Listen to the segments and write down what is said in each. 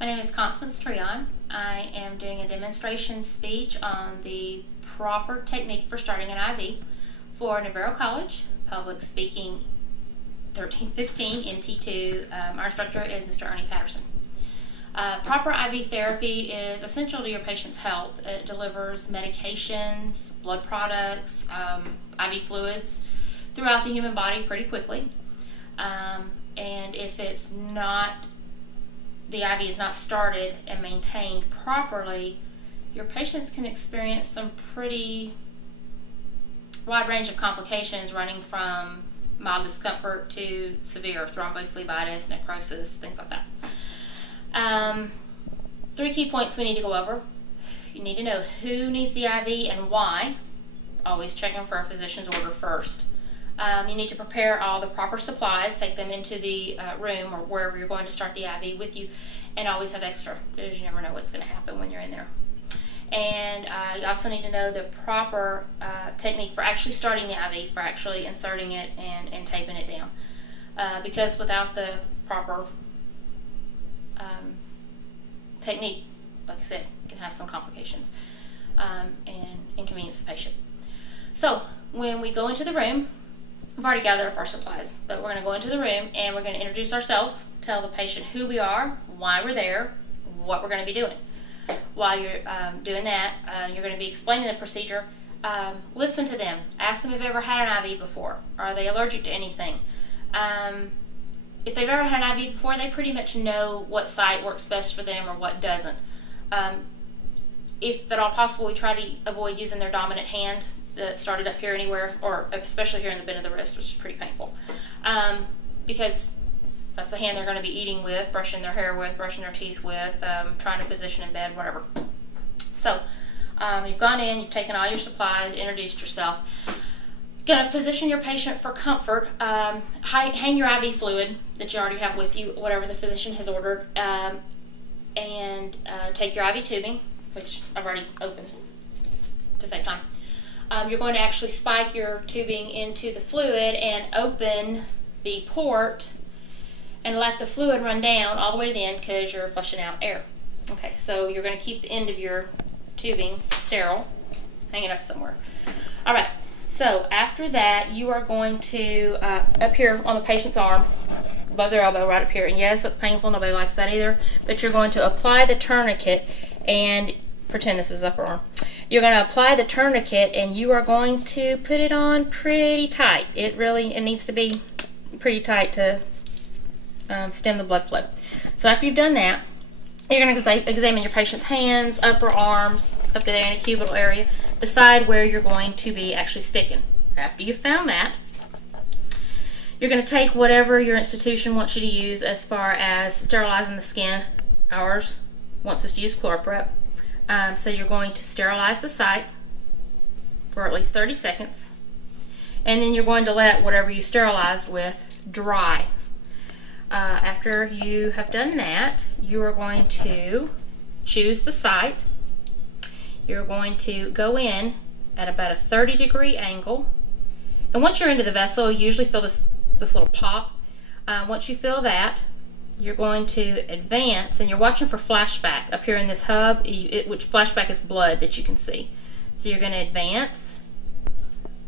My name is Constance Treon. I am doing a demonstration speech on the proper technique for starting an IV for Navarro College, Public Speaking 1315 NT2. Our instructor is Mr. Ernie Patterson. Proper IV therapy is essential to your patient's health. It delivers medications, blood products, IV fluids throughout the human body pretty quickly. And if it's not, the IV is not started and maintained properly, your patients can experience some pretty wide range of complications ranging from mild discomfort to severe thrombophlebitis, necrosis, things like that. 3 key points we need to go over. You need to know who needs the IV and why. Always checking for a physician's order first. You need to prepare all the proper supplies, take them into the room or wherever you're going to start the IV with you, and always have extra, because you never know what's going to happen when you're in there. And you also need to know the proper technique for actually starting the IV, for actually inserting it and taping it down. Because without the proper technique, like I said, can have some complications and inconvenience the patient. So when we go into the room, we've already gathered up our supplies, but we're going to go into the room and we're going to introduce ourselves, tell the patient who we are, why we're there, what we're going to be doing. While you're doing that, you're going to be explaining the procedure. Listen to them. Ask them if they've ever had an IV before. Are they allergic to anything? If they've ever had an IV before, they pretty much know what site works best for them or what doesn't. If at all possible, we try to avoid using their dominant hand that started up here anywhere, or especially here in the bend of the wrist, which is pretty painful, because that's the hand they're going to be eating with, brushing their hair with, brushing their teeth with, trying to position in bed, whatever. So you've gone in, you've taken all your supplies, introduced yourself. Going to position your patient for comfort. Hang your IV fluid that you already have with you, whatever the physician has ordered, and take your IV tubing, which I've already opened to save time. You're going to actually spike your tubing into the fluid and open the port and let the fluid run down all the way to the end because you're flushing out air. Okay, so you're going to keep the end of your tubing sterile, hang it up somewhere. All right, so after that, you are going to, up here on the patient's arm, above their elbow, right up here, and yes, that's painful, nobody likes that either, but you're going to apply the tourniquet and pretend this is upper arm. You're going to apply the tourniquet and you are going to put it on pretty tight. It needs to be pretty tight to stem the blood flow. So after you've done that, you're going to examine your patient's hands, upper arms, up to their antecubital area. Decide where you're going to be actually sticking. After you've found that, you're going to take whatever your institution wants you to use as far as sterilizing the skin. Ours wants us to use ChloroPrep. So you're going to sterilize the site for at least 30 seconds. And then you're going to let whatever you sterilized with dry. After you have done that, you are going to choose the site. You're going to go in at about a 30-degree angle. And once you're into the vessel, you usually feel this little pop. Once you feel that, you're going to advance, and you're watching for flashback up here in this hub, which flashback is blood that you can see. So you're going to advance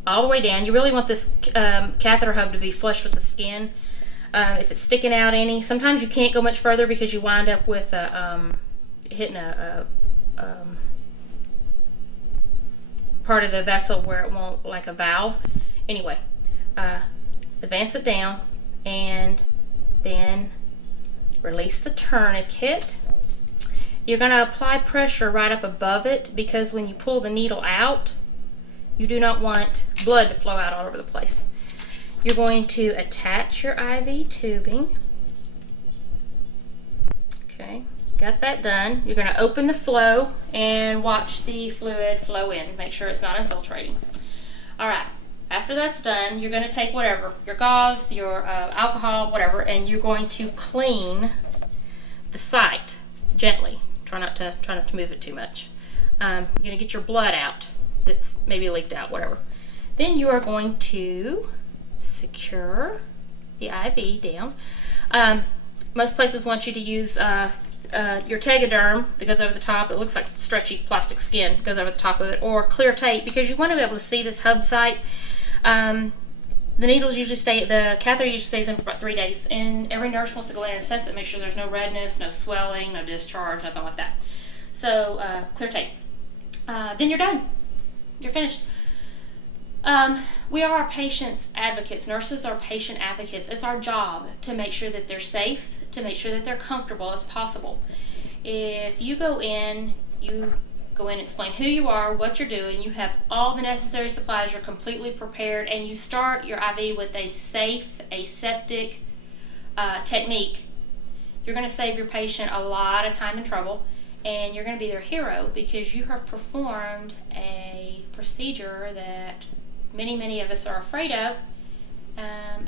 all the way down. You really want this catheter hub to be flush with the skin. If it's sticking out any, sometimes you can't go much further because you wind up with hitting a part of the vessel where it won't, like a valve. Anyway, advance it down and then release the tourniquet. You're going to apply pressure right up above it because when you pull the needle out, you do not want blood to flow out all over the place. You're going to attach your IV tubing. Okay, got that done. You're going to open the flow and watch the fluid flow in. Make sure it's not infiltrating. All right. After that's done, you're going to take whatever, your gauze, your alcohol, whatever, and you're going to clean the site gently. Try not to move it too much. You're going to get your blood out that's maybe leaked out, whatever. Then you are going to secure the IV down. Most places want you to use your Tegaderm that goes over the top. It looks like stretchy plastic skin goes over the top of it, or clear tape, because you want to be able to see this hub site. The needles usually stay, the catheter usually stays in for about 3 days, and every nurse wants to go in and assess it, make sure there's no redness, no swelling, no discharge, nothing like that. So clear tape. Then you're done. You're finished. We are our patients' advocates. Nurses are patient advocates. It's our job to make sure that they're safe, to make sure that they're comfortable as possible. If you go in and explain who you are, what you're doing, you have all the necessary supplies, you're completely prepared, and you start your IV with a safe, aseptic technique, you're going to save your patient a lot of time and trouble, and you're going to be their hero because you have performed a procedure that many of us are afraid of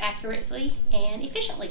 accurately and efficiently.